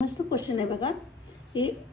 मस्त क्वेश्चन है बघा.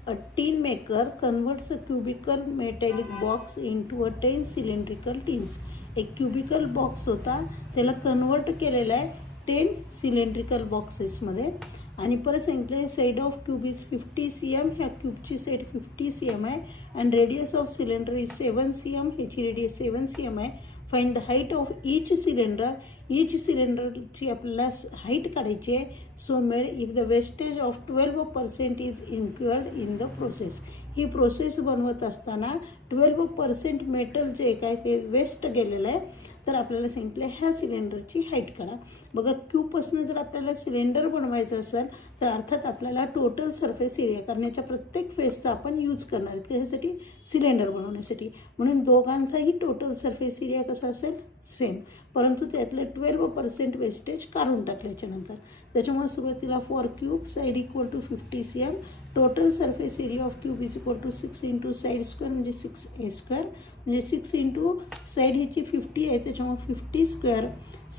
A tin maker converts a cubical metallic box into a 10 cylindrical tins. एक cubical box होता त्याला कन्वर्ट केलेला आहे 10 सिलेंड्रिकल बॉक्सेस मध्ये. आणि परत सांगितले side of cube is 50 cm. ह्या क्यूबची साइड 50 cm आहे and radius of cylinder is 7 cm. ह्याची रेडियस 7 cm आहे. Find the height of each cylinder. Each सिलेंडरची आपल्याला हाइट काढायची आहे. So made if the wastage of 12% is incurred in the process. ही प्रोसेस बनवत असताना 12% मेटल जे काय ते वेस्ट गेलेलं आहे. तर आपल्याला सांगितलं ह्या सिलेंडरची हाइट काढा. बघा क्यूबपासून जर आपल्याला सिलेंडर बनवायचं असेल तर अर्थात आपल्याला टोटल सरफेस एरिया करण्याच्या प्रत्येक फेसचा आपण यूज करणार आहे त्यासाठी सिलेंडर बनवण्यासाठी. म्हणून दोघांचाही टोटल सरफेस एरिया कसा असेल सेम, परंतु त्यातले 12% वेस्टेज काढून टाकल्याच्या नंतर. त्याच्यामुळे सुरुवातीला for cube side equal to 50 cm. Total surface area of cube is equal to 6 into side square म्हणजे 6a स्क्वेअर म्हणजे 6 इंटू साइड ह्याची 50 आहे त्याच्यामुळे 50 स्क्वेअर.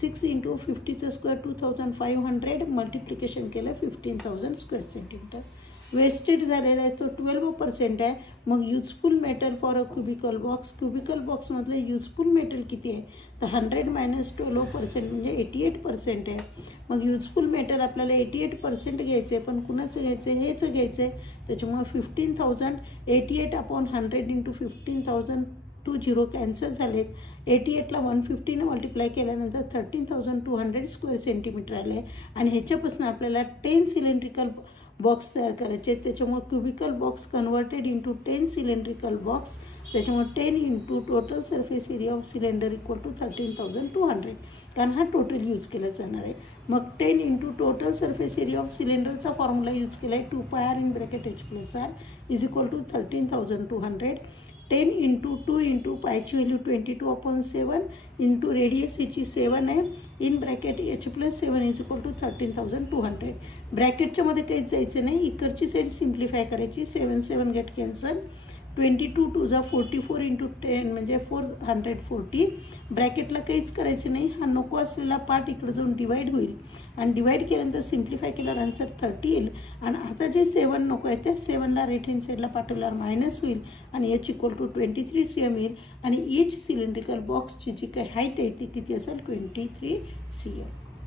6 इंटू 50चं स्क्वेअर 2500 मल्टिप्लिकेशन केलं 15,000 स्क्वेअर सेंटीमीटर. वेस्टेज झालेला आहे तो 12% आहे. मग useful metal for a cubical box. Cubical box मधले युजफुल मेटल किती आहे तर 100 मायनस 12% म्हणजे 88% आहे. मग युजफुल मेटल आपल्याला 88% घ्यायचे पण कुणाचं घ्यायचं हेच घ्यायचं. त्याच्यामुळे 15,000 88 अपॉन 100 इंटू 15,000 2 0 कॅन्सल झालेत. 88ला 150 ने मल्टिप्लाय केल्यानंतर 13,200 स्क्वेअर सेंटीमीटर आले. आणि ह्याच्यापासून आपल्याला 10 सिलेंड्रिकल बॉक्स तयार करायचे. त्याच्यामुळे cubical box converted into 10 cylindrical box. त्याच्यामुळे 10 into total surface area of cylinder equal to 13,200 कारण हा टोटल यूज केला जाणार आहे. मग 10 into total surface area of सिलेंडरचा फॉर्म्युला यूज केला आहे 2πr in bracket h plus r is equal to 13,200. 10 into 2 into पायची व्हॅल्यू 22 अपॉन 7 इंटू रेडियस ह्याची 7 आहे in bracket h plus 7 is equal to 13,200. ब्रॅकेटच्या मध्ये काहीच जायचं नाही. इकडची साईड सिम्प्लिफाय करायची. 7 7 गेट कॅन्सल. 22 2 जा 44 इंटू 10 म्हणजे 440. ब्रॅकेटला काहीच करायचं नाही. हा नको असलेला पार्ट इकडे जाऊन डिवाइड होईल आणि डिवाइड केल्यानंतर सिम्प्लिफाय केल्यावर आन्सर 30 येईल. आणि आता जे 7 नको आहे त्या 7ला राईट हँड साईडला पाठवल्यावर मायनस होईल आणि h इक्वल टू 23 cm येईल. आणि ईच सिलेंड्रिकल बॉक्सची जी काही हाईट आहे ती किती असेल 23 cm.